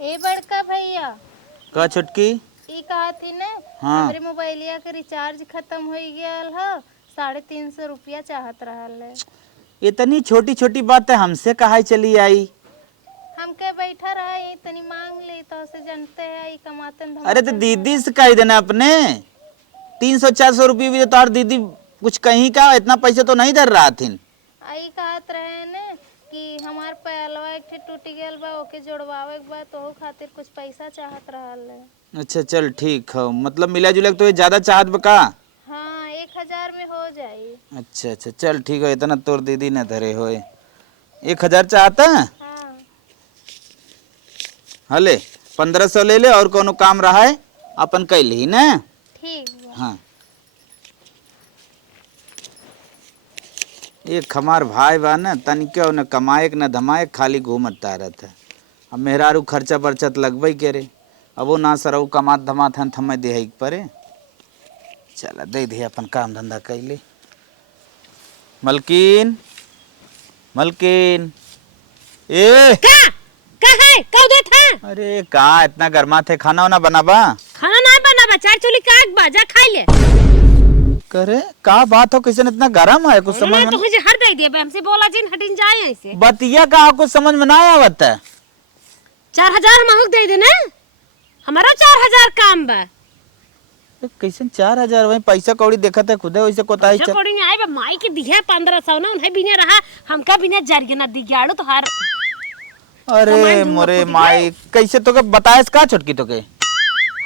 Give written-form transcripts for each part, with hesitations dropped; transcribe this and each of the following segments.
ए बड़का भैया का छुटकी ई कहा थी ना हाँ हमरे मोबाइलिया के रिचार्ज खत्म हो गया ह 350 रुपया चाहत रहल है। इतनी छोटी छोटी बात है हमसे कहाँ चली आई। हमके बैठा रहा ये तनी मांग ले तो से जानते हैं ई कमातन अरे तो धमातन दीदी से कह देना अपने 300-400 रुपये भी तो और दीदी कुछ कहीं का इतना पैसे तो नहीं दर रहा थी। आई कहत रहे ने कि हमार पैलवा एक ठे टूट गयल बा ओके जोड़वावे के बा तो खातिर कुछ पैसा चाहत रहल है। अच्छा चल ठीक है, मतलब मिला जुला तो ये ज्यादा चाहत बका। हाँ 1000 में हो जाई। अच्छा अच्छा चल ठीक है, इतना तोर दीदी ने धरे होए 1000 चाहता है। हाँ हले 1500 ले ले और कोनो काम रहा है अपन कह ली ना। ठीक बा। हाँ एक हमार भाई बा न तनिके न कमाए न धमाए खाली घूमता रहता है। अब मेहरारू खर्चा बर्चत लगबई करे अब वो ना सरऊ कमात धमात हन थमे दे परे। चल दे दे अपन काम धंधा कैले। मलकिन मलकिन ए का है कौ दे था। अरे कहाँ इतना गर्मा थे खाना वाना बनाबा। खाना ना बनाबा चार चुली का बाजा खाई ले। करे का बात हो किसी ने इतना गरम है कुछ समझ में तो मुझे हर दे दिए हमसे बोला जिन हटिन जाए ऐसे बतिया का कुछ समझ में ना आवत है। 4000 हम दे देना हमारा 4000 काम बा। कैसे 4000 वही पैसा कौड़ी देखा था खुदे वैसे कोताही जो कोड़ी आए बा माई के दिया 1500 ना उन्हें बिना रहा हमका बिना जरिए ना दिगाड़ो तो हर। अरे मोरे माई कैसे तो के बताएस का छुटकी तो के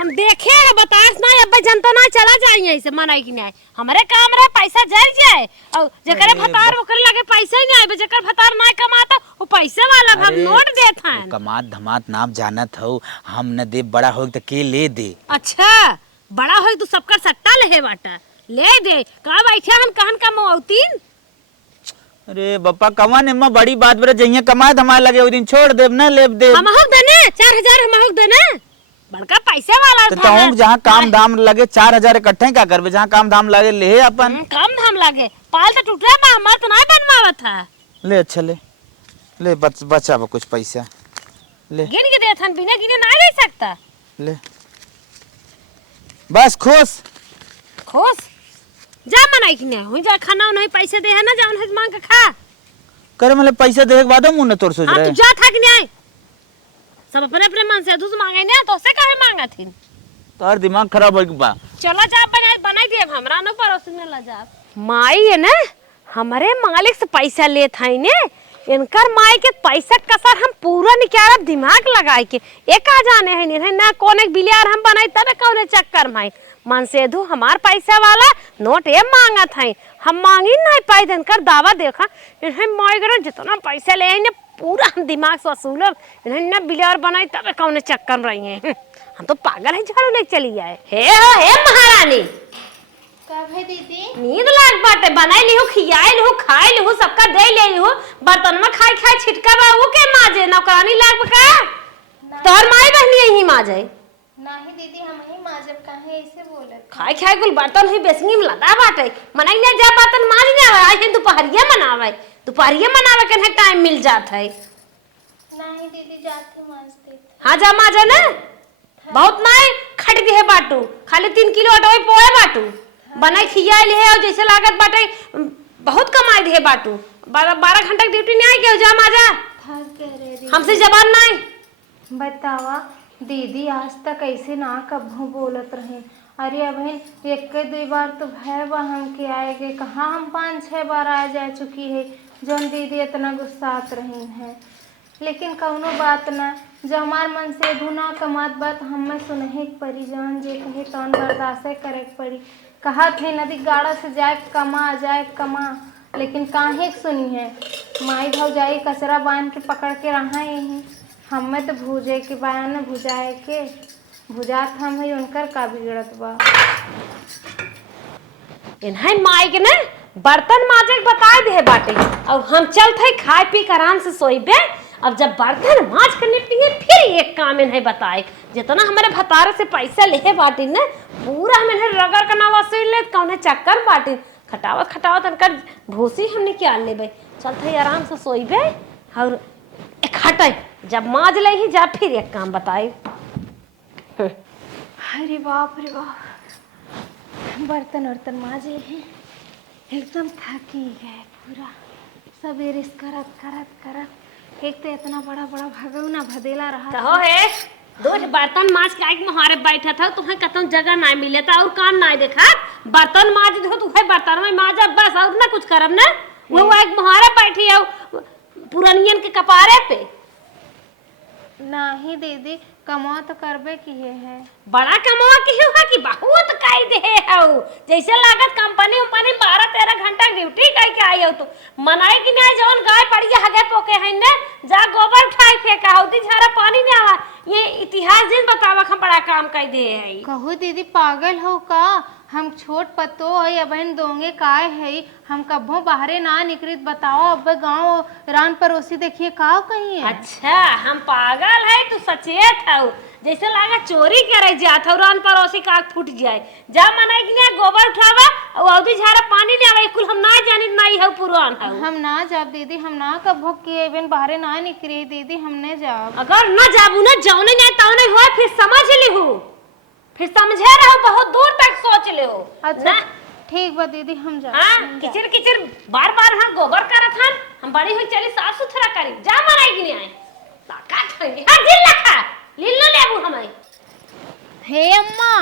हम देखे है बतास ना अब जनता ना चला जाइए ऐसे मनाई की नहीं हमारे काम रहा पैसा जर जाए और जकरे भतार ओकर लगे पैसा ही नहीं जकर भतार ना कमाता वो पैसे वाला हम नोट देत हैं। कमात धमात नाम जानत हो हम न दे बड़ा हो तो के ले दे। अच्छा बड़ा हो तो सबका सट्टा ले बाटा ले दे का बैठे हम कहन का मौतीन। अरे बप्पा कमा ने मां बड़ी बात बरे जइया कमाए धमाए लगे ओ दिन छोड़ देब ना लेब दे हम हक देने 4000 हम हक देने बड़का पैसे वाला तो कहूं जहां काम दाम लगे 4000 इकट्ठे क्या करबे जहां काम दाम लगे ले अपन काम धाम लागे पाल तो टूटे बा हमार तो नहीं बनवावा था। ले अच्छा ले बचा बा कुछ पैसा ले गिन के दे थन बिना गिने ना ले सकता ले बस खुश खुश जा मनाई कि नहीं हुई जा खाना नहीं पैसे दे है ना जान है मांग के खा करे मतलब पैसा देख बाद मुंह ने तोर सोच हां रहे तू जा था कि नहीं सब अपने अपने मन से दूध मांगे ना तो से काहे मांगा थी तोर दिमाग खराब हो बा। चलो जा बनाई दे हमरा न परोस में ला जा माई है ना हमारे मालिक से पैसा ले थाई ने इनकर माई के पैसा कसर हम पूरा निकारा दिमाग लगाए के एक आ जाने है नहीं ना कौन एक बिलियार हम बनाई तब कौन चक्कर माई मन से दू हमार पैसा वाला नोट ये मांगा था हम मांगी नहीं पाई इनकर दावा देखा इन्हें माई करे जितना पैसा ले ने पूरा हम दिमाग से वसूल इन्हें ना बिलियार बनाई तब कौन चक्कर में रही है हम तो पागल है झाड़ू ले चली आए हे महारानी का भाई दीदी नींद लाग बाटे बनाई लिहु खियाई लिहु खाई लिहु सबका दे ले लिहु बर्तन में खाई खाई छिटका बा वो के माजे नौकरानी लाग का तोर माई बहनी ही माजे नहीं दीदी हम ही माजब काहे ऐसे बोलत खाई खाई कुल बर्तन ही बेसनी में लदा बाटे मनाई ले जा बर्तन माज ने आज दोपहरिया मनावे के टाइम मिल जात है। नहीं दीदी जाती माजते हां जा माजे ना बहुत नहीं खट दिए बाटू खाली 3 किलो अटवे पोए बाटू बनाई खियाई ले और जैसे लागत बाटे बहुत कमाई दे बाटू 12 घंटा की ड्यूटी नहीं आई के जा माजा थक गए रे दीदी हमसे जबान नहीं बतावा दीदी आज तक ऐसे ना कभू बोलत रहे। अरे अब एक के 2 बार तो भय बा हम के आए गए कहाँ हम 5-6 बार आ जा चुकी है जौन दीदी इतना गुस्सात रही है लेकिन कौनो बात ना जो हमार मन से धुना कमात बात हमें सुनहे के पड़ी जौन जे कहे तौन बर्दाश्त करे के पड़ी कहा थे नदी गाड़ा से जाए कमा लेकिन काहे सुनी है माई भौजाई कचरा बांध के पकड़ के रहा ही हमें तो भूजे के बयान भुजाए के भुजात हम है उनकर का बिगड़त बा इन्हें माई के ना बर्तन माजे के बता दे बाटे और हम चलते खाए पी के आराम से सोईबे। अब जब बर्तन माज कर निपटिए फिर एक काम इन्हें बताए जितना हमारे भतारे से पैसा ले बाटी ना पूरा हम इन्हें रगड़ का ना वसूल ले कौन चक्कर बाटी खटावत उनका भूसी हम निकाल लेबे चलते आराम से सोईबे और एक हटे जब माज ले ही जा फिर एक काम बताए। अरे बाप रे बाप, बर्तन वर्तन माजे हैं, एकदम थकी गए पूरा सवेरे से करत करत करत। एक तो इतना बड़ा बड़ा भगौना भदेला रहा तो हो है दो बर्तन माज के आके मुहारे बैठा था, तुम्हें कतम जगह ना मिले था और काम ना देखा। बर्तन माज दो तू है बर्तन में माजा बस और ना कुछ करब ना। वो एक मुहारे बैठी है पुरानियन के कपारे पे। नहीं दीदी, कमा तो करबे किए है। बड़ा कमावा की हुआ कि बहुत काई दे है जैसे लागत कंपनी उम्पनी 12-13 घंटा ड्यूटी करके आई हो। तो मनाई कि नहीं जौन गाय पड़ी हगे पोके है ने जा गोबर उठाई फेंका हौदी झारा पानी नहीं आवा। ये इतिहास दिन बतावा हम बड़ा काम कर दे है। कहो दीदी पागल हो का, हम छोट पतो है अब दोंगे काय है, हम कभो बाहरे ना निकलित बताओ। अब गांव रान पड़ोसी देखिए का कहीं है। अच्छा हम पागल है तू सचेत है जैसे लागा चोरी करे जात हो रान पड़ोसी का फूट जाए। जा मनाई कि नहीं गोबर उठावा और औदी झारा पानी ले आवे कुल हम ना जानी नहीं है पुरान है। हम ना जाब दीदी, हम ना कभो किए बिन बाहरे ना निकली दीदी, हम ने जाब। अगर ना जाबू ना जाओ नहीं ताऊ नहीं हो फिर समझ ली हूँ, फिर समझे रहो बहुत दूर तक सोच ले हो। अच्छा ठीक बा दीदी, हम जा। हाँ किचर किचर बार बार हम गोबर करत हन, हम बड़ी हुई चली साफ सुथरा करी। जा मनाई कि नहीं आए ताकत है हां दिल लखा लील ना लेबू हमें। हे अम्मा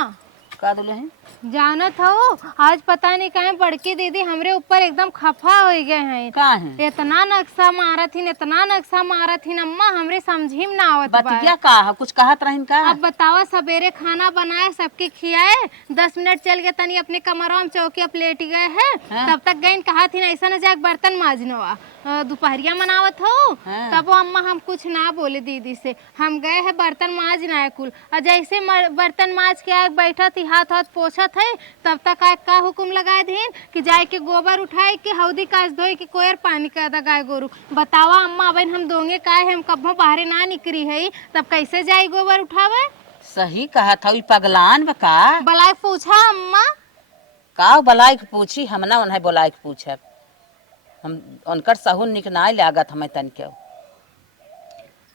का दुले हैं जानत हो आज पता नहीं कहे बड़की दीदी हमरे ऊपर एकदम खफा हो गए हैं। का है इतना नक्शा मारत हिन, इतना नक्शा मारत हिन अम्मा, हमरे समझी में ना आवत बा। बतिया का है कुछ कहत रहिन का। अब बतावा सवेरे खाना बनाए सबके खियाए, 10 मिनट चल गए तनी अपने कमरा में चौकी पर लेट गए हैं। हाँ। तब तक गई कहा थी ऐसा न जाके बर्तन माजनवा दोपहरिया मनावत हो। हाँ। तब वो अम्मा हम कुछ ना बोले दीदी से, हम गए हैं बर्तन माज ना कुल। और जैसे बर्तन माज के आए बैठा थी हाथ हाथ पोछत है, तब तक आए का हुक्म लगाए दिन कि जाए के गोबर उठाए के हौदी काज धोए के कोयर पानी का दा गाय गोरू। बतावा अम्मा अब हम दोंगे का है, हम कभो बाहरे ना निकली है, तब कैसे जाए गोबर उठावे। सही कहा था पगलान बा का। बलाय पूछा अम्मा का बलाई के पूछी हम ना उन्हें बोलाई के पूछब। हम उनकर सहुन निक ना लागत हमें तन के।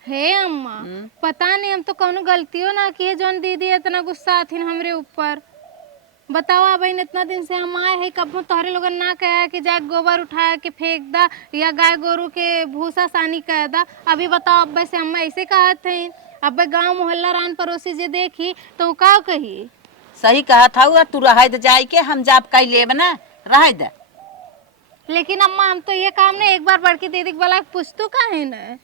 हे अम्मा पता नहीं हम तो कौनो गलतियों ना की है जौन दीदी इतना गुस्सा आथीन हमरे ऊपर। बताओ बहन इतना दिन से हम आए हैं, कब तोहरे लोगन ना कहा कि जा गोबर उठा के फेंक दा या गाय गोरू के भूसा सानी कह दा। अभी बताओ अब से अम्मा ऐसे कहत हैं, अब गांव मोहल्ला रान पड़ोसी जे देखी तो का कही। सही कहा था तू रह दे जाए के हम जाप कई लेब ना रह दे। लेकिन अम्मा हम तो ये काम ने एक बार बड़की दीदी के बोला पूछतू का है ना,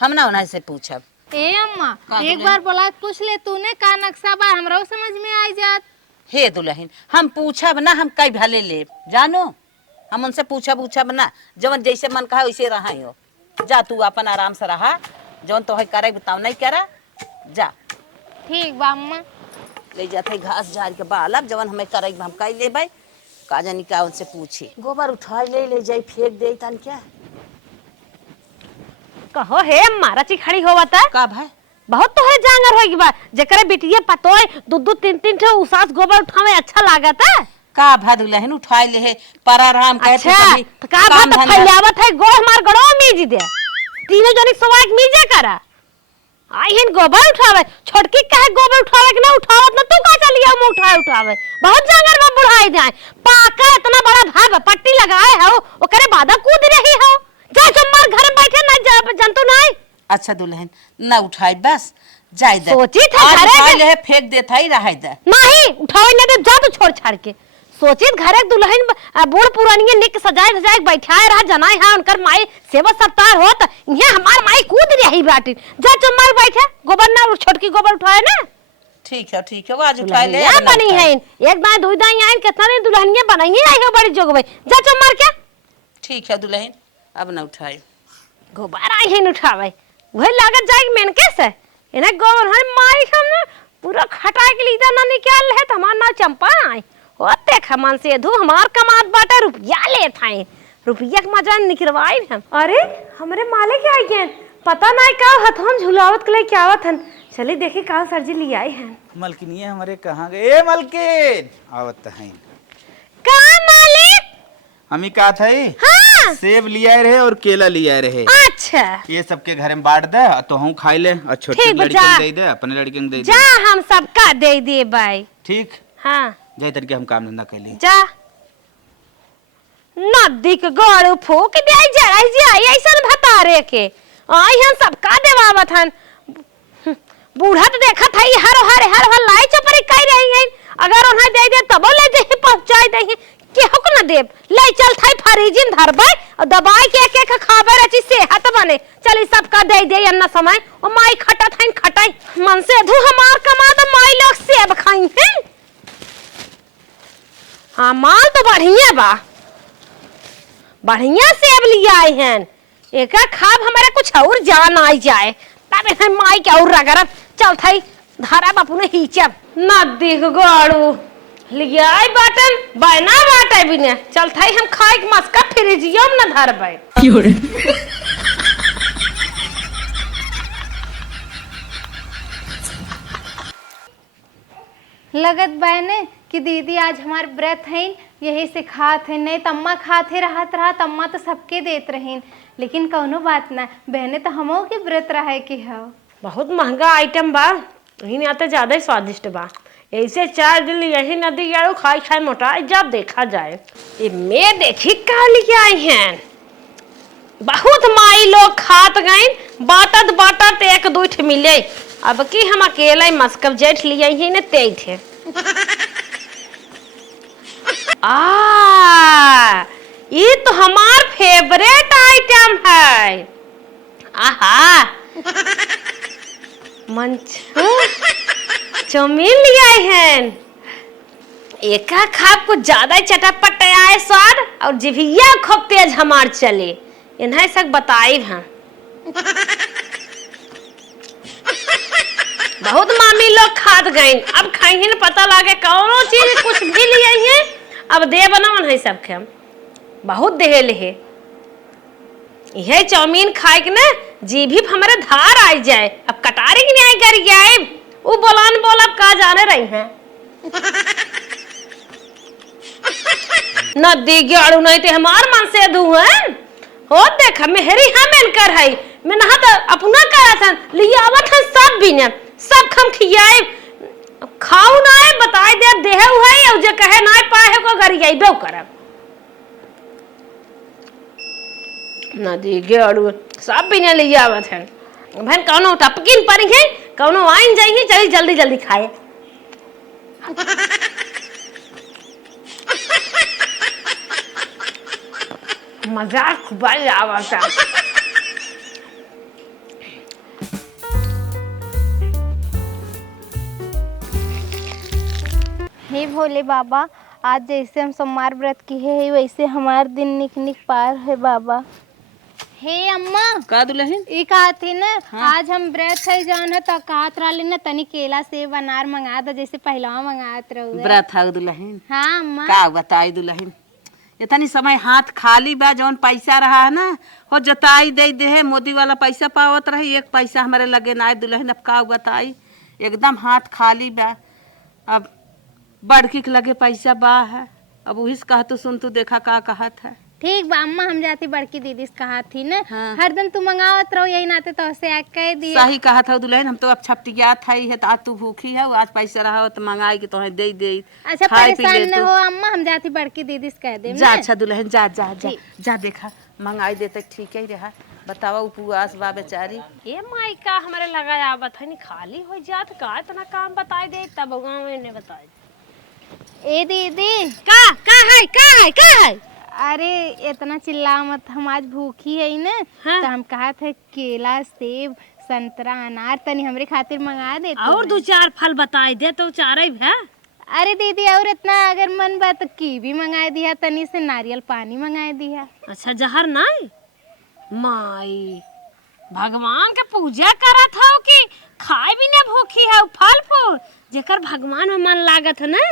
हम ना उन्हें से पूछब। ए अम्मा का एक बोले? बार बोला पूछ ले तूने का नक्शा बा, हमरा समझ में आई जात। हे दुल्हन हम पूछब ना हम कई भले लेब जानो, हम उनसे पूछब पूछब ना जवन जैसे मन कहा वैसे रहा हो। जा तू अपन आराम से रहा, जवन तो है करे बताओ नहीं करा जा। ठीक बा अम्मा। ले जाते घास झाड़ के बालब जवन हमें करे हम कई ले भाई का जानी का उनसे पूछे। गोबर उठा ले जाई फेंक दे तन क्या कहो हे मारा ची खड़ी होवता का भाई। बहुत तो है जांगर होई बा जेकरे बिटिया पतोय दू 3 ठे उसास गोबर उठावे अच्छा लागत है का भादु लहन उठाई ले है पराराम कहते अच्छा तो का बात फैलावत है गोह मार गड़ो मीज दे तीनों जनी सवाक मीजे करा आई हिन गोबर उठावे छोटकी कहे गोबर उठावे कि ना उठावत ना तू का चलिया मुंह उठावे बहुत जांगर में बुढ़ाई जाए पाका इतना बड़ा भाग पट्टी लगाए हो ओकरे बादा कूद रही हो जा चम्मर घर में बैठे ना जंतु नहीं। अच्छा दुल्हन ना उठाई बस जाय दे सोची था आज घरे उठाई के- ले है फेंक देता ही रह दे नहीं उठावे ना दे जा तू छोड़ छाड़ के सोचित घरे दुल्हन बूढ़ पुरानी निक सजाए धजाए बैठाए रहा जनाए है उनकर माई सेवा सत्कार होत ये हमार माई कूद रही बाटी जा चम्मर बैठे गोबर ना छोटकी गोबर उठाए ना। ठीक है आज उठाई ले दुल्हनिया बनी है एक दाएं दो दाएं आइन कितना दिन दुल्हनिया बनाई आई हो बड़ी जोगवे जा चम्मर के। ठीक है दुल्हन अब ना उठाई गोबर आई है उठावे वही लागत जाएगी मेन कैसे इन्हें गोबर है माई हमने पूरा खटाई के लीदा ना निकाल है तो हमार ना चंपा आई होते खमन से धू हमार कमात बाटे रुपया ले थाई रुपया के मजा निकलवाई हम। अरे हमरे मालिक आई गए पता नहीं का हथन झुलावत के लिए क्या आवत हन चली देखी कहां सरजी ले आई हैं। मलकिनिया हमारे कहाँ गए ए मलकिन आवत हैं का मालिक हम ही कहा था हाँ सेब लिया रहे और केला लिया रहे, अच्छा ये सबके घर में बांट दे तो हम खाई ले और छोटी ठीक बा, लड़की जा। को दे दे, अपने लड़के को दे जा दे। हम सबका दे दिए भाई। ठीक हाँ जाए तरीके हम काम धंधा कर ली। जा नदी के गड़ फूक दे जरा जाई ऐसा बता रे के आई हम सबका देवावत हन। बूढ़ा तो देखा था हर लाई चपरी कह रही है, अगर उन्हें दे दे तब ले दे पहुंचाई दे केहू को न देब ले चल थाई फरीजिन धरबे और दबाई के एक खाबे रची सेहत बने चल सबका दे दे अन्ना समय और माई खटा थाइन खटाई मन से धू हमार कमा तो माई लोग सेब खाई हैं। हाँ माल तो बढ़िया बा, बढ़िया सेब लिया आए हैं, एक खाब हमारे कुछ और जान आई जाए तब माई के और रगरब चल थाई धरा बापू ने हिचब नदी के गड़ू लिया बाटन बना बाटे बिना चल थाई हम खाए के मस्का फ्रिजियो में न धरबै। लगत बहने कि दीदी आज हमार व्रत है यही से खात है, नहीं तम्मा खाते रहत अम्मा तो सबके देत रहीन, लेकिन कौनो बात ना बहने तो हमो के व्रत रहे के हो। बहुत महंगा आइटम बा यही आते ज्यादा ही स्वादिष्ट बा, ऐसे 4 दिन यही नदी यारो खाई खाई मोटा जब देखा जाए। ये मैं देखी का लेके आई हैं, बहुत माई लोग खात गए बाटत एक दो मिले, अब की हम अकेला ही मस्कब जेठ लिया ही ने ते थे। ये तो हमार फेवरेट आइटम है। आहा मंच चाउमीन ले आए हैं, एक खाब को ज्यादा चटपट आए स्वाद और जिभिया खूब तेज हमार चले इन्हें सब बताई हैं। बहुत मामी लोग खात गए, अब खाई न पता लगे कौनो चीज कुछ भी लिए हैं, अब दे बनावन है सबके हम बहुत देहले है। यह चाउमीन खाए के ना जी भी हमारे धार आ जाए, अब कटारे की नहीं कर जाए वो बोलान बोलब का जाने रही हैं। नदी गाड़ू नहीं ते हमार मन से धू है हो देखा मेहरी हम इनकर है मैं नहा तो अपना करा था लिया आवत है सब भी ने सब खम खियाए खाऊ ना है बताई दे देह है और जे कहे ना पाए को गरियाई बे करब नदी गाड़ू सब भी ने लिया आवत है बहन कौनो टपकिन पड़ी है कौनो आइन जाइए चली जल्दी जल्दी खाए। मजाक खूब आवता। हे भोले बाबा आज जैसे हम सोमवार व्रत किए है वैसे हमार दिन निक पार है बाबा। हे अम्मा का दुल्हन ई कहती न आज हम व्रत है जान है तो कहत रहली न तनी केला सेब अनार मंगा दो जैसे पहला मंगात रहुए। व्रत है दुल्हन हाँ अम्मा का बताई दुल्हन इतनी समय हाथ खाली बा जौन पैसा रहा है ना हो जताई दे दे मोदी वाला पैसा पावत रही एक पैसा हमारे लगे ना दुल्हन अब का बताई एकदम हाथ खाली बा। अब बड़की के लगे पैसा बा है अब वही से कहा तू सुन तू देखा का कहत है। ठीक बा अम्मा हम जाती बड़की दीदी से कहा थी न हाँ। हरदम तू मंगावत रहो यही नाते तो से कह दिए सही कहा था दुल्हन हम तो अब छपटिया था ही है तो आज तू भूखी है आज पैसा रहा हो तो मंगाई के तो दे दे अच्छा खाए पी ले परेशान न तू। हो अम्मा हम जाती बड़की दीदी से कह दे जा अच्छा दुल्हन जा जा जा ठीक। जा देखा मंगाई दे तक ठीक ही रहा बतावा उपवास बा बेचारी। ये माई का हमारे लगा आवत है खाली हो जात का इतना काम बताई दे तब गाँव में ने बताई ए दीदी का है अरे इतना चिल्ला मत हम आज भूखी है न हाँ। तो हम कहा था केला सेब संतरा अनार तनी हमरे खातिर मंगा दे और 2-4 फल बताई दे तो चारे है। अरे दीदी और इतना अगर मन बा तो कीवी मंगा दिया तनी से नारियल पानी मंगा दिया। अच्छा जहर नहीं माई भगवान का पूजा करा था कि खाए भी ना भूखी है फल फूल जेकर भगवान में मन लागत है ना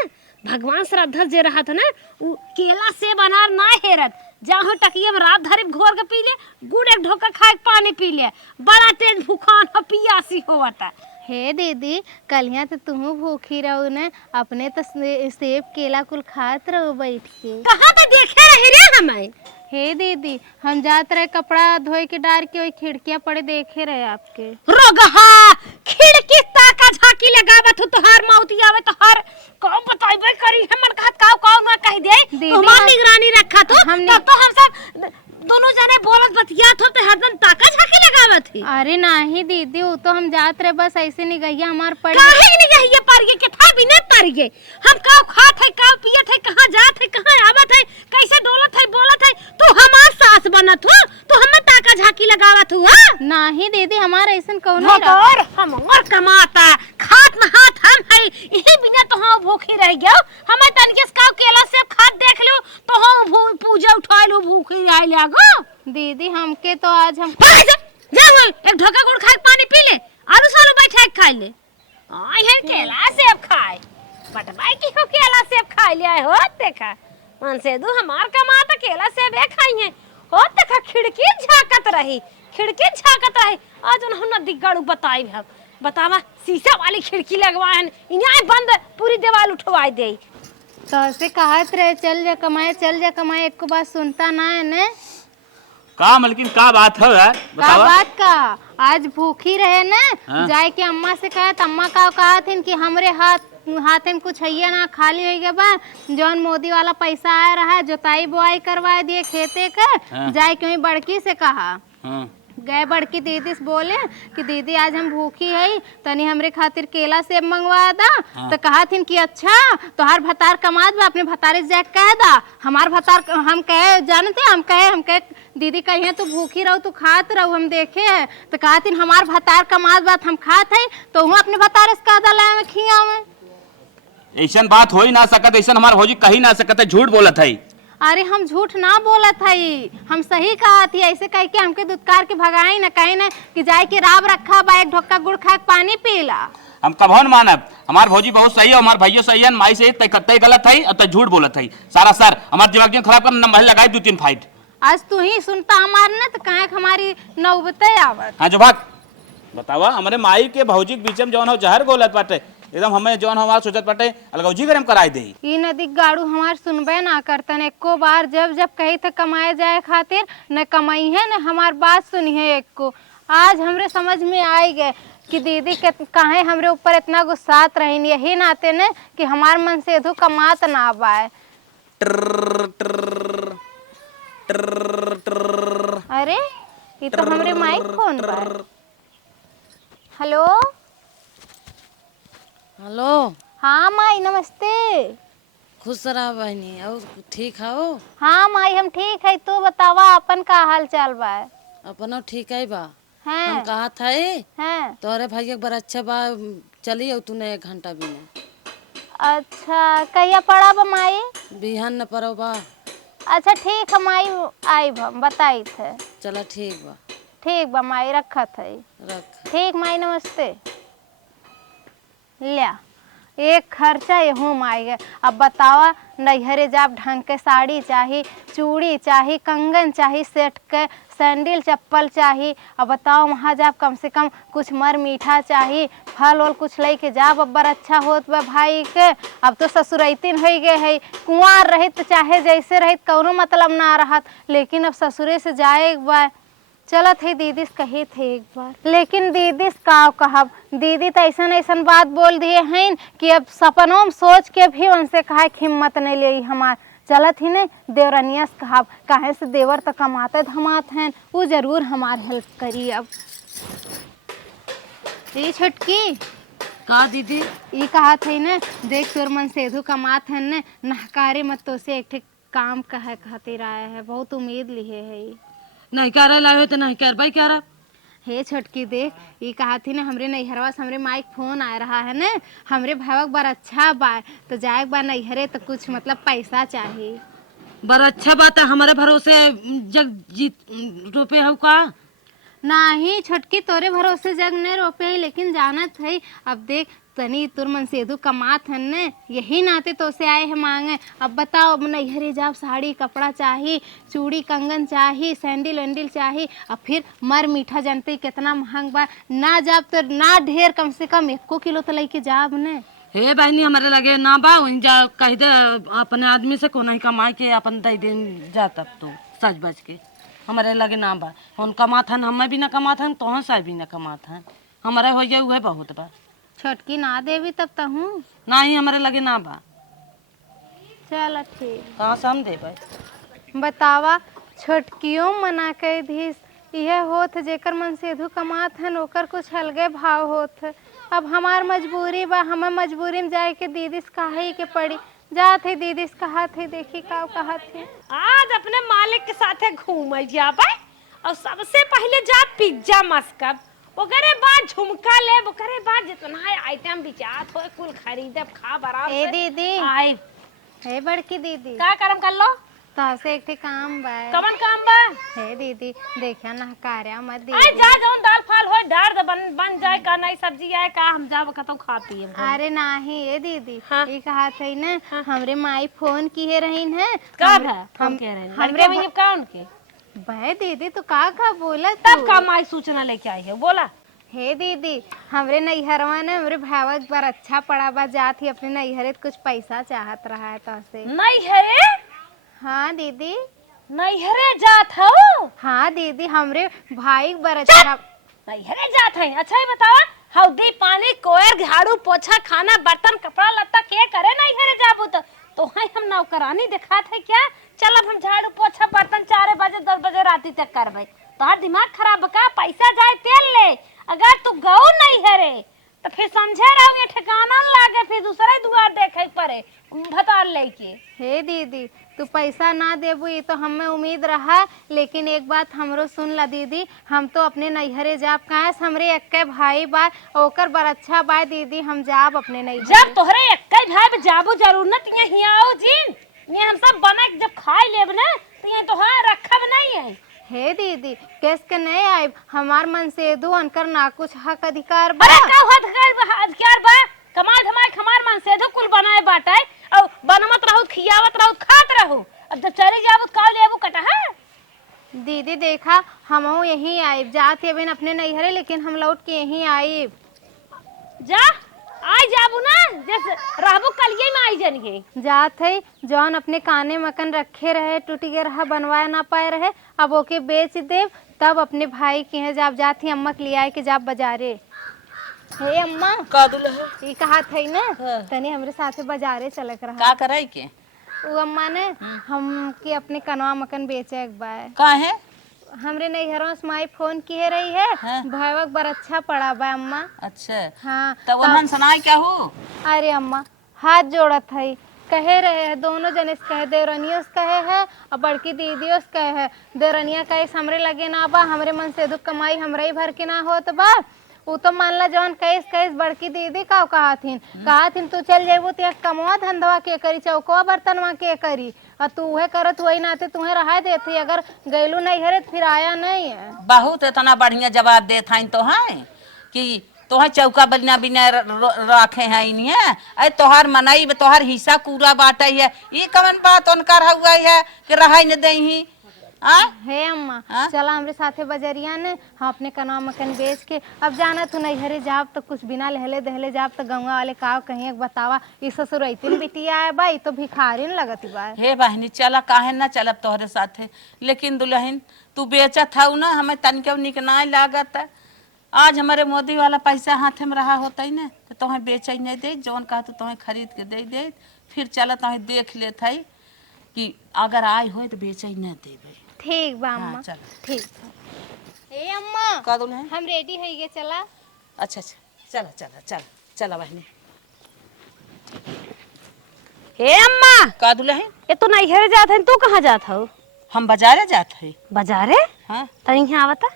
भगवान श्रद्धा जे रहा था ना वो केला सेब अनार ना हेरत जाहो टकिया में रात धरे घोर के पी ले गुड़ एक ढोका खाए पानी पी ले बड़ा तेज भूखान हो पियासी होता हे दीदी कलिया तो तुम भूखी रहो न, अपने तो सेब केला कुल खात रहो बैठ के। कहाँ तो देखे रही रे हमें। हे दीदी हम जात रहे कपड़ा धोए के डार के वही खिड़कियां पड़े देखे रहे आपके। रोगहा खिड़की ताका झाकी लगावत हो तोहार मौती आवे तोहार कौन बताइबे करी हमन कहत काव ना कह दे तुम्हार निगरानी रखा तो तब तो हम सब दोनों जने बोलत बतियात हो तो हरदम ताका झाकी लगावत है। अरे नहीं दीदी वो तो हम जात रहे बस ऐसे निगहिया हमार पड़ काहे निगहिया पड़ गए के था भी नहीं पड़ गए। हम काव खात है काव पियत है कहां जात है कहां आवत है कैसे डोलत है बोलत है तू हमार सास बनत हो तो हमें ताका झाकी लगावत हुआ। नहीं दीदी हमारा ऐसा कौन और हम और कमाता खात न हाथ हम है यही बिना तो हम भूखी रह गयो। हमें तनकेस काव केला से खात देख लो तो हम पूजा उठा लो भूखी आइ लागो। दीदी हमके तो आज हम जाओ एक ढोका गुड़ खा पानी पी ले आलू सालू बैठा के खा ले। आई है केला सेब खाए बटबाई की को केला सेब खा लिया हो देखा मन से दू हमार कमाता केला सेब है खाई है हो देखा खिड़की झाकत रही आज उन्होंने दिगाड़ू बताई हम बतावा शीशा वाली खिड़की लगवाए इन्हें बंद पूरी दीवार उठवाई दे। तो ऐसे कहत रहे चल जा कमाए एक को बात सुनता ना है ने का मलकिन का बात है यार का बात का आज भूखी रहे ना। हाँ? जाए के अम्मा से कहे तो अम्मा का कहा थी कि हमरे हाथ में कुछ है ना खाली हो गया बा जौन मोदी वाला पैसा आ रहा है जोताई बुआई करवा दिए खेते का। हाँ? जाए के बड़की से कहा। हाँ? गए बड़की दीदी से बोले कि दीदी आज हम भूखी है तनी हमरे खातिर केला सेब मंगवा दा। हाँ? तो कहा थी कि अच्छा तोहार भतार कमात बा अपने भतारे से कह दा हमार भतार हम कहे जानते हम कहे दीदी कहिए तू भूखी रहो तू खात रहो हम देखे है तो कहा थी हमार भतार कमात बात हम खात है तो वहाँ अपने भतारे से कह दा लाए में खिया में ऐसा बात हो ही ना सकत ऐसा हमार भौजी कही ना सकत है झूठ बोलत है। अरे हम झूठ ना बोलत हई हम सही कहा थी ऐसे कह के हमके दुत्कार के भगाई न कहे न कि जाए के राब रखा बा एक ढोका गुड़ खा के पानी पीला। हम कभो न मानब हमार भौजी बहुत सही है हमार भैया सही है माई सही तय गलत है और तय झूठ बोलत है सारा सर हमार दिमाग खराब कर नंबर लगाई 2-3 फाइट। आज तू ही सुनता हमार न तो काहे हमारी नौबते आवत। हाँ जो भाग बतावा हमारे माई के भौजी के बीच में जौन हो जहर गोलत बाटे एकदम हमें जौन हमार सोचत बाटे अलगौजी करे हम कराई दे। ई नदी गाड़ू हमार सुनबे ना करतन एको बार जब कही तो कमाए जाए खातिर न कमाई है न हमार बात सुनी है एक को। आज हमरे समझ में आई गए कि दीदी के काहे हमरे ऊपर इतना गुस्सात रही यही नाते न कि हमार मन से एधो कमात ना बाए। अरे ये तो हमरे माइक फोन बा। हेलो हेलो हाँ माई नमस्ते। खुश रहा बहनी और ठीक हो। हाँ माई हम ठीक है तू बतावा अपन का हाल चाल बा। अपनो ठीक है बा। हैं? हम कहा था हैं? तोरे भाई बड़ा अच्छा बा चली हो तूने 1 घंटा भी नहीं। अच्छा कहिया पड़ा बा माई बिहान न पड़ो बा। अच्छा ठीक है माई आई बताई थे। चला ठीक बा। ठीक बा माई रखत है रख ठीक माई नमस्ते। लिया एक खर्चा यहूँ माई गए। अब बतावा नैहरे जाब ढंग के साड़ी चाही चूड़ी चाही कंगन चाही सेट के सैंडल चप्पल चाही। अब बताओ वहाँ जाब कम से कम कुछ मर मीठा चाही फल वल कुछ ले जाब अब्बर अच्छा होत बा भाई के। अब तो ससुरैतिन हो गए है कुंवार रहित चाहे जैसे रहित कौनो मतलब ना रहत लेकिन अब ससुरे से जाए एक बार चलत है दीदी से कही थे एक बार लेकिन दीदी से का कहब दीदी तो ऐसा बात बोल दिए हैं कि अब सपनों में सोच के भी उनसे कहा हिम्मत नहीं ले हमार चलत ही नहीं देवरनिया से कहब काहे से देवर तो कमाते धमात हैं वो जरूर हमार हेल्प करी। अब ये छुटकी का दीदी ये कहा थे न देख तोर मन सेधु कमात है न नहकारे मत तो से एक ठे काम कहे खातिर आया है बहुत उम्मीद लिए है। नहीं कर लाए तो नहीं कर भाई क्या हे छोटकी देख ये कहा थी ना हमरे नैहरवा से हमरे माइक फोन आ रहा है ना हमरे भावक बार अच्छा बा तो जाए बार नैहरे तो कुछ मतलब पैसा चाहिए। बड़ा अच्छा बात है हमारे भरोसे जग जीत रुपये हो का नहीं छोटकी तोरे भरोसे जग नहीं रोपे है लेकिन जानत है अब देख तनी तुर मन सेधु कमात हन ने, यही नाते तो से आए हैं मांगे। अब बताओ, अब नैहरे जाब साड़ी कपड़ा चाहिए, चूड़ी कंगन चाहिए, सैंडल वैंडल चाहिए, अब फिर मर मीठा जानते कितना महंग बा। ना जाब तो ना ढेर, कम से कम 1 किलो तो लेके जाब ने। हे बहनी हमारे लगे ना बा, वहीं जा कह दे अपने आदमी से कोना ही कमाई के अपन दे दिन जाता तो सच बच के। हमारे लगे ना बा, हम कमात हन, हमें भी ना कमात हन, तोहन से भी ना कमात हन, हमारे हो जाए वह बहुत बा। छटकी ना देवी तब तहूँ ना ही हमारे लगे ना बा, चल ठीक। कहाँ से हम देबै? बतावा, छोटकियों मना के धीस यह होत जेकर मन सेधु कमात हन ओकर कुछ अलगे भाव होत। अब हमार मजबूरी बा, हमें मजबूरी में जाए के दीदी से कहे के पड़ी। जात है दीदी से कहा थे, देखी का कहा थे। आज अपने मालिक के साथे घूम जाबे और सबसे पहले जा पिज्जा मस्कब, ओकरे बाद झुमका लेब, ओकरे बाद जितना आइटम बिचात हो कुल खरीदब, खा बराबर ए दीदी, आए। हे बड़की दीदी, का करम कर लो? तासे एक ठे काम बा। कमन काम बा? हे दीदी, देखिया ना कार्या मत आए दीदी। जा जौन दाल फाल हो डार दे बन जाए, का नई सब्जी आए का हम जाब खतौ खा पिए। अरे नाही ए दीदी, हाँ। ये कहा थे ना, हमरे माई फोन किए रहीन है। कब है हम कह रहे हैं हमरे हमरे का उनके भाई दीदी तो का बोला तब तू? का माई सूचना लेके आई है, बोला। हे दीदी, हमरे नैहरवा ने हमरे भावा एक बार अच्छा पड़ा बा, जात ही अपने नैहरे कुछ पैसा चाहत रहा है तो से। नहीं है? हाँ दीदी। नैहरे जात हो? हाँ दीदी, हमरे भाई एक बार अच्छा। नैहरे जात है? अच्छा ही बतावा, हौदी पानी कोयर झाड़ू पोछा खाना बर्तन कपड़ा लत्ता के करे नैहरे जाबू तो हम नौकरानी दिखात है क्या? चल अब हम झाड़ू पोछा बर्तन 4 बजे 10 बजे राती तक करबे। तोहर दिमाग खराब का? पैसा जाए तेल ले, अगर तू गऊ नहीं हरे तो फिर समझे रहोगे ठिकाना न लागे, फिर दूसरे दुआर देखे पड़े भतार लेके। हे दीदी, तू पैसा ना देबू ये तो हमें उम्मीद रहा, लेकिन एक बात हमरो सुन ला दीदी, हम तो अपने नैहरे जाब। कहाँ से हमरे एक्के भाई बा, ओकर बर अच्छा बा दीदी, हम जाब अपने नैहरे। जब तोहरे एक्के भाई जाबू जरूर न तिया हिया आओ जीन, ये हम सब बना के जब खाई लेब ना तो ये तो हाँ रखब नहीं है। हे दीदी, केस के नहीं आए, हमार मन से दो अनकर ना कुछ हक अधिकार बा। अरे का अधिकार बा? कमाल धमाल हमार मन से कुल बनाए बाटे और बनमत रहू, खियावत रहू, खात रहू। अब जब चले जाबू काल लेबू कटा है। दीदी देखा, हम यहीं आए, जात है बिन अपने नैहरे, लेकिन हम लौट के यहीं आए। जा आई जाबू ना, जैसे रहबू कलिए में आई जानिए। जात है जौन अपने काने मकन रखे रहे, टूट गए रहा, बनवाया ना पाए रहे, अब ओके बेच दे, तब अपने भाई के यहाँ जाब। जात ही अम्मा के लिए आए के जाब बाजारे। हे अम्मा, का दुल्हा ये कहा थे ना, तनी हमरे साथे बाजारे चलक रहा। का कराई के? वो अम्मा ने हम के अपने कनवा मकन बेचे एक बार। का है? हमरे नैहरों से माई फोन किए रही है, हाँ। भाईवा बर अच्छा पड़ा बा अम्मा। अच्छा, हाँ तब उन्हन सुनाई क्या हो? अरे अम्मा हाथ जोड़त है, कहे रहे है दोनों जने से कहे, देवरनियों से कहे है और बड़की दीदियों से कहे है। देवरनिया कहे हमरे लगे ना बा, हमरे मन से दुख कमाई हमरे ही भर के ना होत बा। वो तो मान ला जौन कैस कैस बड़की दीदी का कहाथिन तू चल जेबू तो कमवा धंधवा के करी, चौकवा बर्तनवा के करी, और तू उहे करत वही नाते तुम्हें रहा देती, अगर गैलू नहीं हरे फिर आया नहीं है। बहुत इतना बढ़िया जवाब देत हईन तो है कि तोहर चौका बना बिना रखे हैं इन्हें। अरे तोहर मनाई तोहर हिस्सा पूरा बांटे है, ये कवन बात उनकर हुआ है कि रहा न दही। हे अम्मा चला हमरे साथे बजरिया ने, हम अपने कनवा मकन बेच के अब जाना तू नैहरे जाब तो कुछ बिना लहले दहले जाब तो गंगा वाले का कहीं बतावा, ई ससुर ऐतिन बिटिया है बा, तो भिखारिन लगती बा। हे बहनी चला काहे ना चलब तोहरे साथे, लेकिन दुल्हन तू बेचत हऊ ना, हमें तनिक निक ना लागत। आज हमारे मोदी वाला पैसा हाथे में रहा होता ही ना तो तुम्हें बेच नहीं दे, जौन कहा तो तुम्हें खरीद के दे, फिर चला तुम्हें देख लेत है कि अगर आय हो तो बेच ही न देवे। ठीक बा अम्मा। हाँ, चल ठीक है। ए अम्मा का दुल्हन? हम रेडी है गए, चला। अच्छा चला चला चला चला बहनी। हे अम्मा, का दुल्हन? ये तो नैहरे जात है, तू कहाँ जात हो? हम बाजारे जात है। बाजारे? हाँ तनी यहाँ आवता।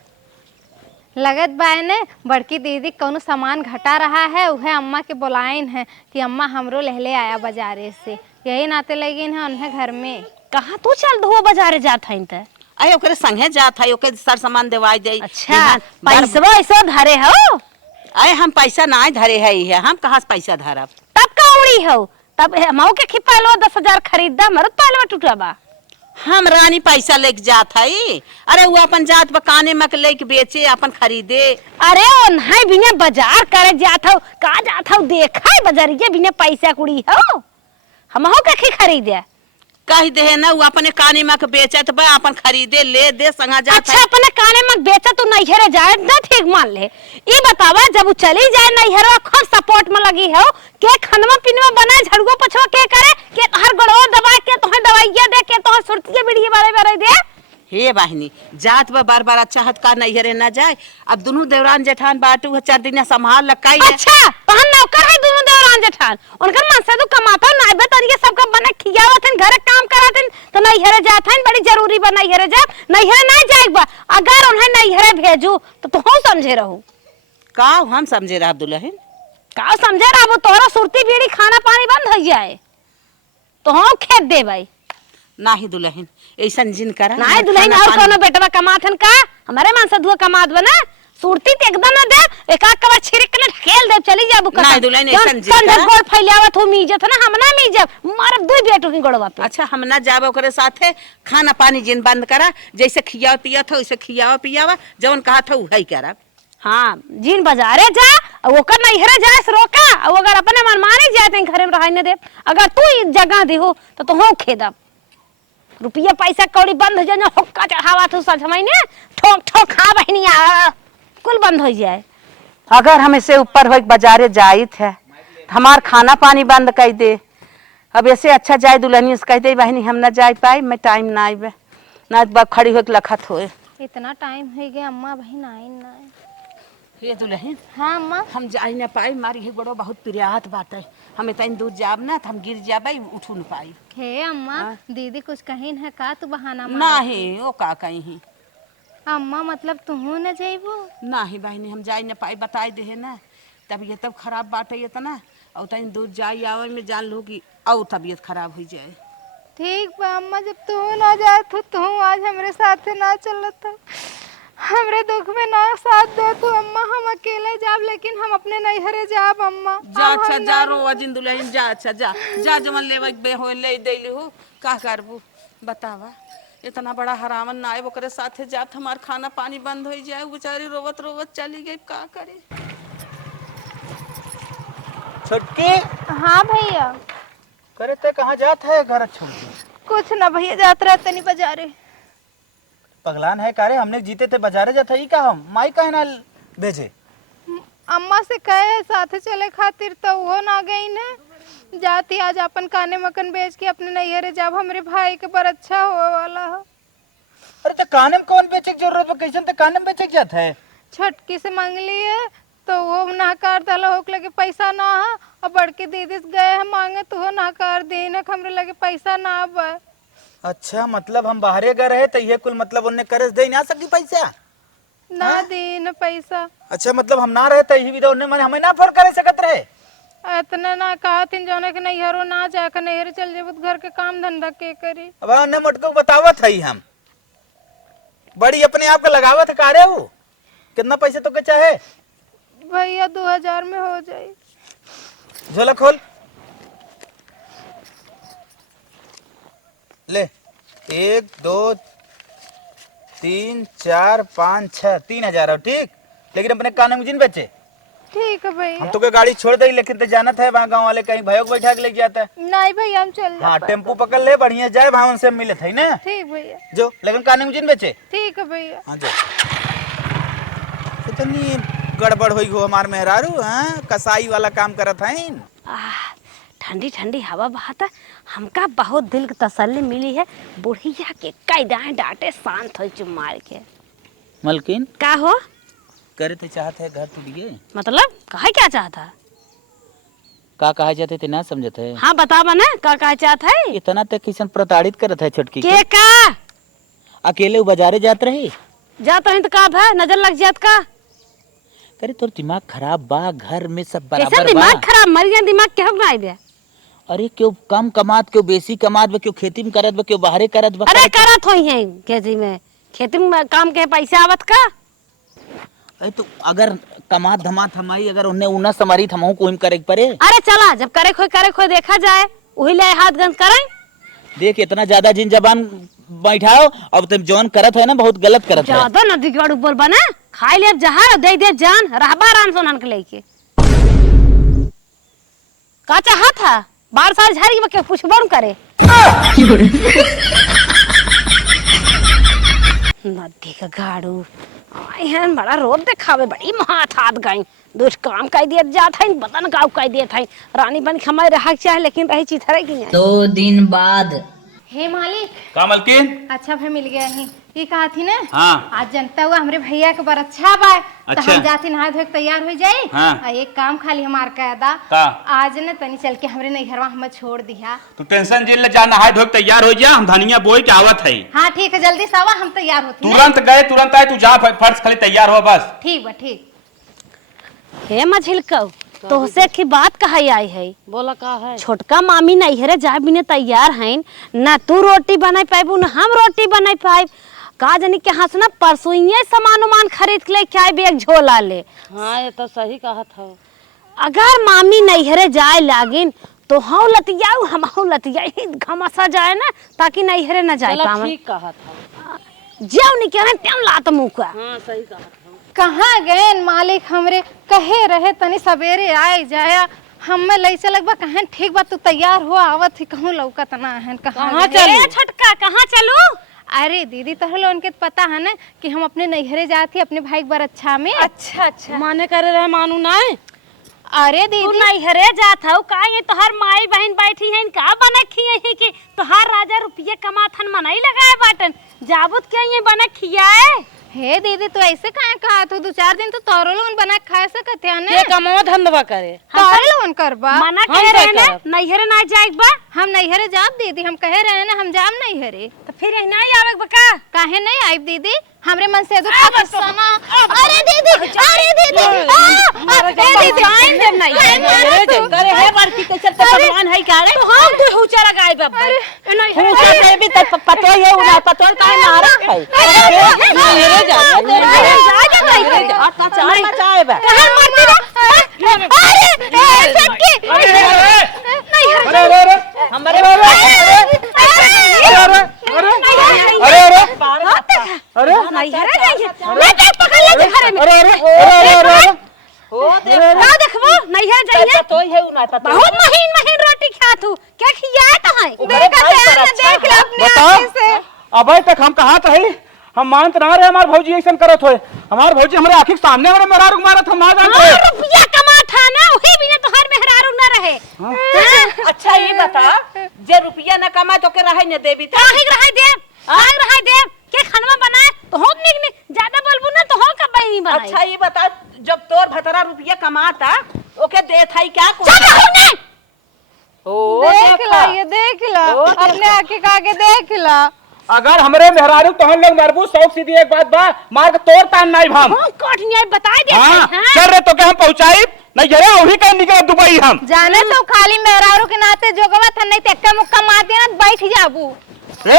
लगत बाय ने बड़की दीदी कौनो सामान घटा रहा है, उहे अम्मा के बुलाइन है कि अम्मा हमरो लहले आया बाजारे से, यही नाते लगिन है उन्हें घर में। कहाँ तू चल दो बाजारे जात है त? अरे ओकरे संगे जात है, ओके सर सामान देवाई दे। अच्छा पैसा ऐसा धरे हो? अरे हम पैसा ना धरे है हम कहाँ से पैसा धरब। तब का उड़ी हो तब मऊ के खिपालो 10,000 खरीदा मरत पालवा टूटा बा। हम रानी पैसा लेके जात है। अरे वो अपन जात बकाने में लेके बेचे अपन खरीदे। अरे ओ नहीं बिना बाजार करे जात हो का जात हो देखा है बाजारिया बिना पैसा कुड़ी हो हम हो के खरीदे कह दे ना वो अपने काने में बेचत बा अपन खरीदे ले दे संगा जात अच्छा अपने काने में बेचा तो नैहरे जाए ना ठीक मान ले। ये बतावा जब वो चली जाए नैहरे खुद सपोर्ट में लगी हो के खनवा पिनवा बनाए झड़गो पछवा के करे के हर गड़ो दवा के तोहे दवाइया दे के तोहे सुरती बिड़िए बारे बारे दे। हे बहनी जात बा बार बार अच्छा हत का नैहरे ना जाए। अब दोनों देवरान जेठान बाटू 4 दिन संभाल लकाई। अच्छा तहन नौकर है दोनों देवरान जेठान उनकर मन से तो कमाता नाइबे तरिए सबका बने खियावतन घर काम करातन तो नैहरे जातन बड़ी जरूरी बा नैहरे जा नैहरे ना जाए बा अगर उन्हें नैहरे भेजू तो तू समझे रहू का हम समझे रहा दुल्हन का समझे रहू तोरा सुरती बीड़ी खाना पानी बंद हो जाए तो हम खेत दे भाई नाही दुल्हन ऐसा जिन करा नहीं दुल्हन और कोनो बेटवा कमाथन का हमारे मन से धुआ कमात बना सुरती ते एकदम ना दे एक आक कवर छिड़क के खेल दे चली जाबू का नहीं दुल्हन ऐसा जिन करा गोड़ फैलावत हो मीजत ना हम ना मीजब मारब दू बेटो की गोड़वा पे। अच्छा हम ना जाबो करे साथे खाना पानी जिन बंद करा जैसे खियाव पियत हो वैसे खियावा पियावा जवन कहा था वही करा। हाँ जिन बाजारे जा और ओकर नैहरे जाए से रोका और अगर अपने मन माने जाते घरे में रह न दे अगर तू जगह दी हो तो हो खेदा रुपया पैसा कौड़ी बंद हो जाए हुक्का चढ़ावा तू सच महीने ठोक ठोक खा बहनिया कुल बंद हो जाए। अगर हम इससे ऊपर हो बाजारे जाइत है हमार खाना पानी बंद कर दे। अब ऐसे अच्छा जाए दुल्हनी से कह दे बहनी हम ना जा पाए मैं टाइम ना आए ना खड़ी हो लखत हो। इतना टाइम हो गया अम्मा बहन आई ना। ये दुल्हन हाँ अम्मा हम जा ना पाई मारी ही बड़ो बहुत प्रियात बात है हमें तइन दूर जाब ना तो हम गिर जाबे उठू न पाई। हे अम्मा दीदी कुछ कहीं है का तू बहाना मार नहीं ओ का कहीं अम्मा मतलब तू न जेबू नहीं बहनी हम जा ना पाई बताई दे ना तबीयत तब खराब बात है इतना और तइन दूर जाई आवे में जान लो कि और तबीयत खराब हो जाए। ठीक बा अम्मा जब तू ना जाए तू आज हमरे साथ ना चलत हो हमरे दुख में ना साथ दे तू अम्मा हम अकेले जाब लेकिन हम अपने नैहरे जाब अम्मा। जा अच्छा जा रो अजिन दुल्हन जा अच्छा जा जमन लेवे बे हो ले देली हो का करबू बतावा इतना बड़ा हरामन ना आए ओकरे साथे जात हमार खाना पानी बंद हो जाए बेचारी रोवत रोवत चली गई का करे। छुटकी हाँ भैया करे ते कहाँ जात है घर छोड़ के? कुछ ना भैया जात रहते नहीं बाजारे। पगलान है कारे हमने जीते थे बाजारे जाता ही का हम माई कहे ना भेजे अम्मा से कहे साथे चले खातिर तो वो ना गई ना जाती आज अपन काने मकन बेच के अपने नैहरे जाब हमरे भाई के पर अच्छा हुआ वाला हो। अरे तो काने में कौन बेचे की जरूरत है कैसे तो काने में बेचे जाता है। छटकी से मांगली है तो वो नहकार दला होक लगे पैसा ना है और बड़के दीदी से गए हैं मांगे तो वो नहकार देने हमरे लगे पैसा ना बा। अच्छा मतलब हम बाहरे गए रहे तो ये कुल मतलब उन्हें करज दे ना सकी पैसा ना दीन पैसा। अच्छा मतलब हम ना रहे तो यही विदा उन्हें हमें ना फोन करे सकत रहे इतना ना कहा थिन जौने के नैहरो ना जाकर नैहर चल जेबू घर के काम धंधा के करी। अब उन्हें मटको बतावत है हम बड़ी अपने आप को लगावत है कारे हो कितना पैसे तो के चाहे भैया 2000 में हो जाए। झोला खोल ले 1 2 3 4 5 6 3000 हो ठीक लेकिन अपने कानों में जिन बच्चे ठीक है भैया। हम तो के गाड़ी छोड़ दे लेकिन तो जाना था वहाँ गाँव वाले कहीं भयो को बैठा के लेके जाता है। नहीं भैया हम चल हाँ टेम्पू पकड़ ले बढ़िया जाए वहाँ उनसे मिले थे ना। ठीक भैया जो लेकिन कानों में जिन बच्चे ठीक है भैया। हाँ जो इतनी गड़बड़ हुई हो हमार मेहरारू हाँ कसाई वाला काम करत है। ठंडी ठंडी हवा बहाता हमका बहुत दिल की तसल्ली मिली है बुढ़िया के कई डांटे शांत हो चुप मार के। मलकिन का हो करे तो चाहते है घर टूट गए मतलब कहा क्या चाहता का कहा जाते थे ना समझते है। हाँ बतावा ना का कहा चाहता है इतना तक किसान प्रताड़ित करत है छोटकी के का अकेले वो बाजारे जात रही जात रही तो का भा नजर लग जात का करे तोर दिमाग खराब बा घर में सब कैसा बराबर दिमाग बा। खराब मर गया दिमाग क्या हो गया बे अरे क्यों कम कमात क्यों बेसी कमात बा क्यों खेती में करत बा क्यों बाहरे करत बा अरे करत होई है खेती में काम के पैसे आवत का अरे तो अगर कमात धमात हमारी अगर उन्हें उन्ना समरी थमाऊ कोई करे के परे। अरे चला जब करे खोई देखा जाए वही ले हाथ गंद करें। देख इतना ज्यादा जिन जबान बैठाओ अब तुम जौन करत है ना बहुत गलत करत है। ज्यादा नदी के ऊपर बना खाई ले जहर दे दे जान रहबा आराम से उनके लेके का चाहा था 12 साल झाड़ी के पूछबड़ करे नदी का गाड़ू आई है बड़ा रोब दिखावे बड़ी माथ हाथ गई दुष्ट काम कह दिया जात है बतन गाँव कह दिया था रानी बन के हमारे रहा चाहे लेकिन रही चिथरे की नहीं। 2 दिन बाद हे मालिक का मलकिन? अच्छा भाई मिल गया ही ये कहा थी ना। हाँ। आज जनता हुआ हमरे भैया के बर अच्छा बा तो अच्छा। हम जाती नहा धो के तैयार हो जाए। हाँ। एक काम खाली हमार कायदा का? आज न तनी चल के हमरे नैहरवा हमें छोड़ दिया। तू टेंशन जेल ले जा नहाए धो के तैयार हो जा हम धनिया बोई के आवत है। हाँ ठीक है जल्दी से आवा हम तैयार होती हैं। तुरंत गए तुरंत आए तू जा फर्श खाली तैयार हो बस। ठीक बा ठीक। हे मझिलकौ तोहसे की बात कही आई है बोला का है छोटका मामी नैहरे जाए बिने तैयार हैं ना तू रोटी बनाई पाइबू ना हम रोटी बनाई पाइब का जानी के हंस ना परसों सामान उमान खरीद के लेके आए एक झोला ले। हाँ ये तो सही कहा था। अगर मामी नैहरे जाए लागिन तो हम लतियाऊ हम लतियाई घमसा जाए ना ताकि नैहरे न जाए चलो पावन ठीक कहा था। जाओ नहीं कह त्यों लात मुँह का। हाँ सही कहा था। कहाँ गए मालिक हमरे कहे रहे तनी सवेरे आए जाया हमें लई चलक बा कहाँ ठीक बा तू तैयार हो आवत ही कहूँ लौकत ना है कहाँ चले छोटका कहाँ चलू। अरे दीदी तोहर उनके पता है ना कि हम अपने नैहरे जाती अपने भाई के बरच्छा में। अच्छा अच्छा माने करे रहे मानू ना अरे तू दीदी नैहरे जात हऊ का ये तोहर माई बहन बैठी हैं का बने खिए ही कि तोहार राजा रुपये कमाथन मनाई लगाए बाटन जाबुत क्या ये बने खियाए। हे दीदी तू ऐसे कहाँ कहा तू 2-4 दिन तो तोरो लोगन बना के खा सकते हैं के ना कमो धंधवा करे तोरे लोगन करबा मना हम कह रहे क्या ना करब? नैहरे ना जाए बा हम नैहरे जाब दीदी हम कहे रहे ना हम जाब नैहरे तो फिर यही नहीं आवे बका काहे नहीं आइब दीदी हमरे मन से दुखा सना। अरे दीदी अरे दीदी जाइन दे नहीं करे है बार की कैसे भगवान है का रे तो हम तू हुचा लगाए बाबा पूछा ते भी त पतो है उना पतो का मारा है मेरे जा और का चार मचाए बा कहां मरती बा अरे सटकी अरे हमारे अरे नैहरे जाइए मैं देख पकड़ ले घरे में अरे हो दे का देखबो नैहरे जाइए तो है उना पतो बहुत महीन रोटी खात हूं क्या खियाए तो है देख ले अपने आंखें से। अबे तक हम कहाँ थे हम मानत ना रहे हमार भौजी ऐसा करत होए हमार भौजी हमारे आँखी के सामने हमारे मेहरारू मारत हम ना जानते रुपया कमा था ना वही बिना तोहर मेहरारू ना रहे। अच्छा ये बता जे रुपया न कमा तो के रहे न देबी त काहे रहे दे आग रहे दे के खाना बनाए तो हो निक ज्यादा बोलबू ना तो हो का बहिनी बनाई। अच्छा ये बता जब तोर भतरा रुपया कमाता ओके देत है क्या कुछ चल हो नहीं ओ देख ला ये देख ला अपने आंखें का आगे देख ला। अगर हमरे मेहरारू तो हम लोग मरबू शौक सीधी एक बात बा मार के तोड़ तान नहीं हम हम कोठ नहीं बता दे हाँ हां चल रहे तो के हम पहुंचाई नहीं जरे वही कहीं निकले दुबई हम जाने तो खाली मेहरारू के नाते जोगवा था नहीं तेक्का मुक्का मार देना बैठ जाबू। हट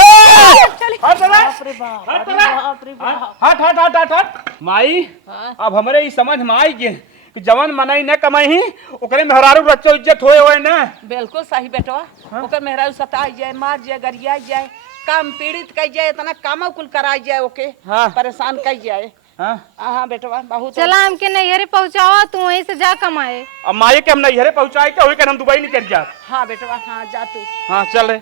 हट हट हट हट माई अब हमरे ई समझ में आई गे कि जवन मनाई न कमाई ओकरे मेहरारू रच्चो इज्जत होए होए ना। बिल्कुल सही बेटवा ओकर मेहरारू सता जाए मार जाए गरिया जाए काम पीड़ित कह जाए इतना काम कुल कराई जाए ओके हाँ। परेशान कह जाए हाँ हाँ बेटवा बहुत चला हमके नैहरे पहुँचाओ तू वहीं से जा कमाए। अब माई के हम नैहरे पहुंचाए के हुई के हम दुबई निकल जा। हाँ बेटवा हाँ जा तू हाँ चल रहे